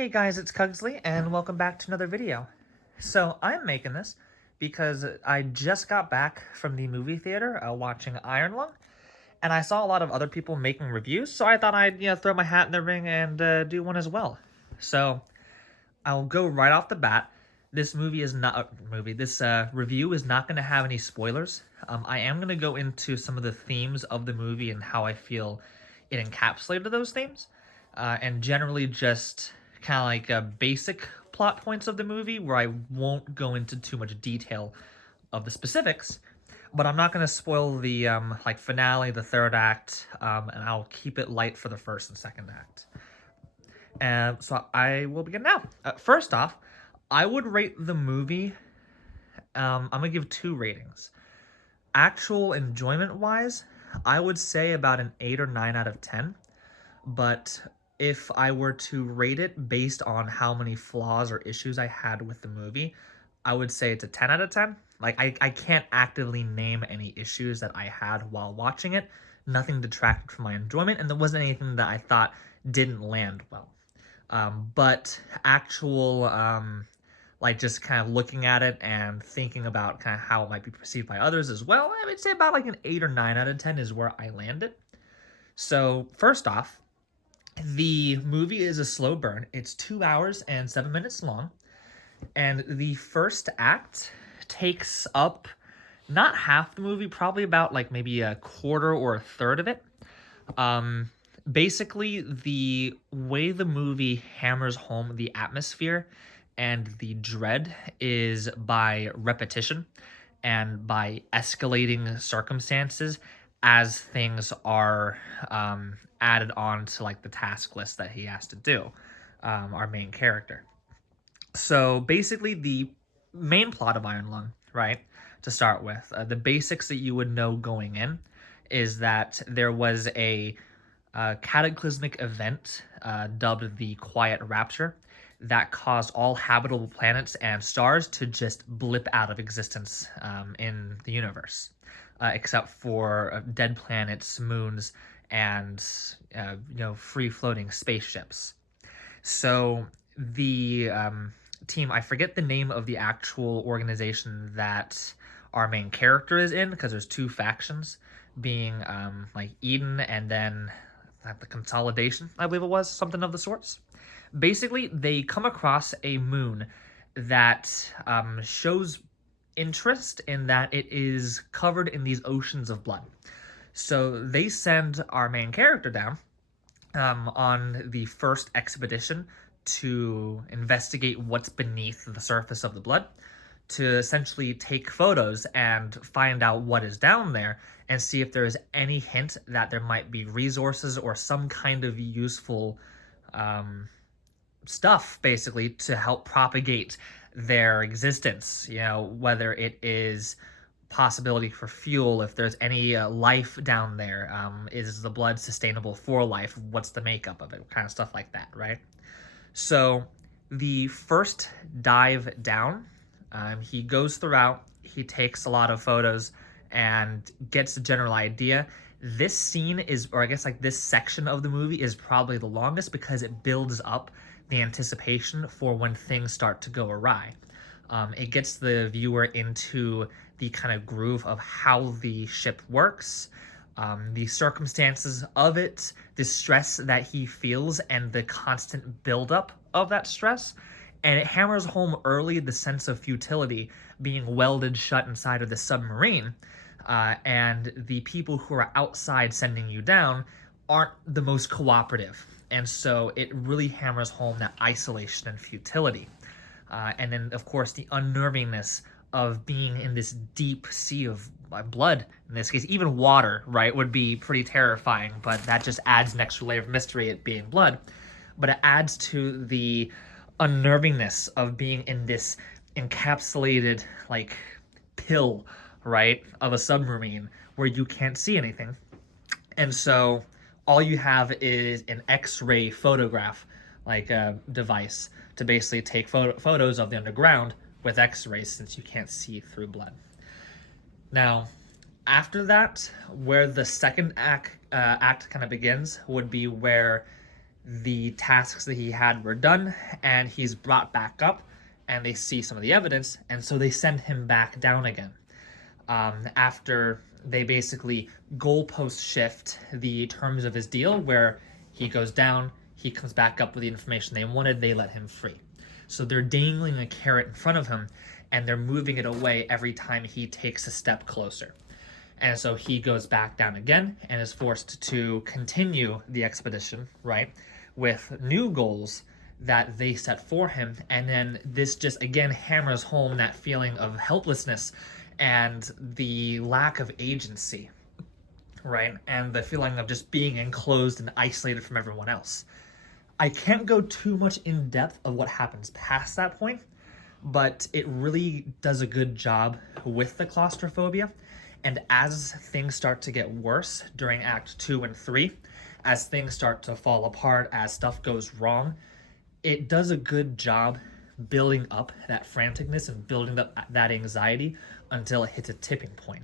Hey guys, it's Cugsley, and welcome back to another video. So I'm making this because I just got back from the movie theater watching Iron Lung, and I saw a lot of other people making reviews, so I thought I'd throw my hat in the ring and do one as well. So I'll go right off the bat. This movie is not This review is not going to have any spoilers. I am going to go into some of the themes of the movie and how I feel it encapsulated those themes, and generally just kind of like basic plot points of the movie where I won't go into too much detail of the specifics. But I'm not going to spoil the finale, the third act, and I'll keep it light for the first and second act. And so I will begin now. First off, I would rate the movie. I'm gonna give two ratings. Actual enjoyment wise, I would say about an 8 or 9 out of 10. But if I were to rate it based on how many flaws or issues I had with the movie, I would say it's a 10 out of 10. Like, I can't actively name any issues that I had while watching it. Nothing detracted from my enjoyment, and there wasn't anything that I thought didn't land well. But actual, like just kind of looking at it and thinking about kind of how it might be perceived by others as well, I would say about like an 8 or 9 out of 10 is where I landed. So, first off, the movie is a slow burn. It's 2 hours and 7 minutes long. And the first act takes up not half the movie, probably about like maybe a quarter or a third of it. Basically, the way the movie hammers home the atmosphere and the dread is by repetition and by escalating circumstances as things are added on to like the task list that he has to do, our main character. So basically, the main plot of Iron Lung, right, to start with, the basics that you would know going in is that there was a cataclysmic event dubbed the Quiet Rapture that caused all habitable planets and stars to just blip out of existence in the universe, except for dead planets, moons, and free-floating spaceships. So the team, I forget the name of the actual organization that our main character is in, because there's two factions, being like Eden and then the Consolidation, I believe it was, something of the sorts. Basically, they come across a moon that shows interest in that it is covered in these oceans of blood. So they send our main character down on the first expedition to investigate what's beneath the surface of the blood, to essentially take photos and find out what is down there and see if there is any hint that there might be resources or some kind of useful stuff, basically, to help propagate their existence. Whether it is possibility for fuel, if there's any life down there, is the blood sustainable for life, what's the makeup of it, kind of stuff like that, right? So the first dive down, he goes throughout, he takes a lot of photos and gets a general idea. This scene is, or I guess like this section of the movie is probably the longest because it builds up the anticipation for when things start to go awry. It gets the viewer into the kind of groove of how the ship works, the circumstances of it, the stress that he feels, and the constant buildup of that stress. And it hammers home early the sense of futility being welded shut inside of the submarine. And the people who are outside sending you down aren't the most cooperative. And so it really hammers home that isolation and futility. And then, of course, the unnervingness of being in this deep sea of blood, in this case, even water, right, would be pretty terrifying, but that just adds an extra layer of mystery, it being blood. But it adds to the unnervingness of being in this encapsulated, like, pill, right, of a submarine where you can't see anything. And so all you have is an X-ray photograph, like a device, to basically take photos of the underground with X-rays, since you can't see through blood. Now, after that, where the second act kind of begins would be where the tasks that he had were done, and he's brought back up, and they see some of the evidence, and so they send him back down again. After they basically goalpost shift the terms of his deal, where he goes down, he comes back up with the information they wanted, they let him free. So they're dangling a carrot in front of him, and they're moving it away every time he takes a step closer. And so he goes back down again and is forced to continue the expedition, right, with new goals that they set for him. And then this just again hammers home that feeling of helplessness and the lack of agency, right? And the feeling of just being enclosed and isolated from everyone else. I can't go too much in depth of what happens past that point, but it really does a good job with the claustrophobia. And as things start to get worse during Act 2 and 3, as things start to fall apart, as stuff goes wrong, it does a good job building up that franticness and building up that anxiety until it hits a tipping point.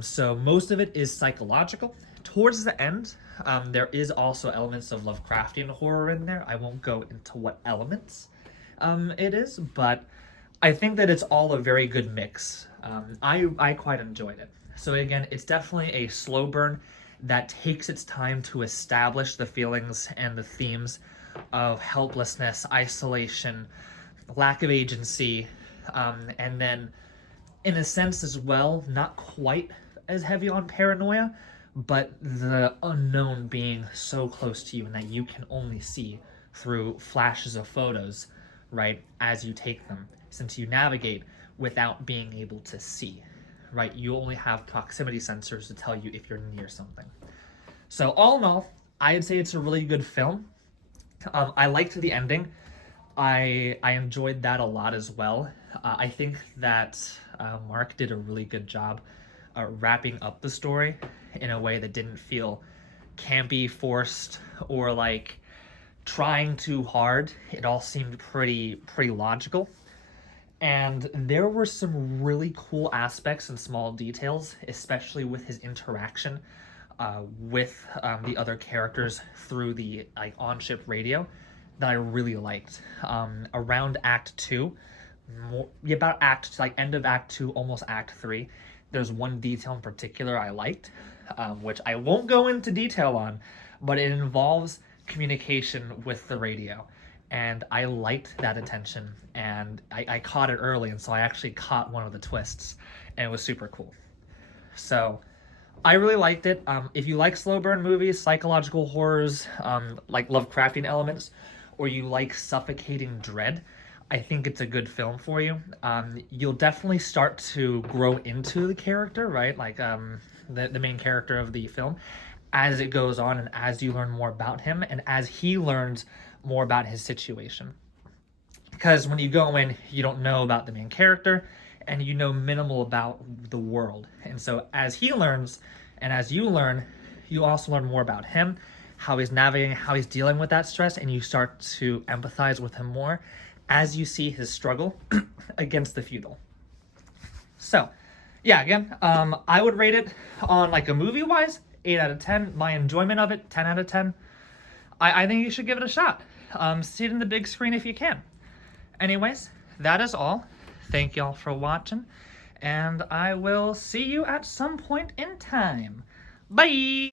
So most of it is psychological. Towards the end, there is also elements of Lovecraftian horror in there. I won't go into what elements it is, but I think that it's all a very good mix. I quite enjoyed it. So again, it's definitely a slow burn that takes its time to establish the feelings and the themes of helplessness, isolation, lack of agency, and then in a sense as well, not quite as heavy on paranoia, but the unknown being so close to you and that you can only see through flashes of photos, right, as you take them, since you navigate without being able to see, right? You only have proximity sensors to tell you if you're near something. So all in all, I'd say it's a really good film. I liked the ending. I enjoyed that a lot as well. I think that Mark did a really good job wrapping up the story in a way that didn't feel campy, forced, or like trying too hard. It all seemed pretty logical. And there were some really cool aspects and small details, especially with his interaction with the other characters through the like on-ship radio, that I really liked. Around Act 2, about end of Act 2, almost Act 3, there's one detail in particular I liked, which I won't go into detail on, but it involves communication with the radio. And I liked that attention, and I caught it early, and so I actually caught one of the twists, and it was super cool. So I really liked it. If you like slow burn movies, psychological horrors, like Lovecraftian elements, or you like suffocating dread, I think it's a good film for you. You'll definitely start to grow into the character, right? Like the main character of the film, as it goes on and as you learn more about him and as he learns more about his situation. Because when you go in, you don't know about the main character and you know minimal about the world. And so as he learns and as you learn, you also learn more about him, how he's navigating, how he's dealing with that stress, and you start to empathize with him more as you see his struggle against the feudal. So, yeah, again, I would rate it on like a movie-wise, 8 out of 10. My enjoyment of it, 10 out of 10. I think you should give it a shot. See it in the big screen if you can. Anyways, that is all. Thank y'all for watching, and I will see you at some point in time. Bye!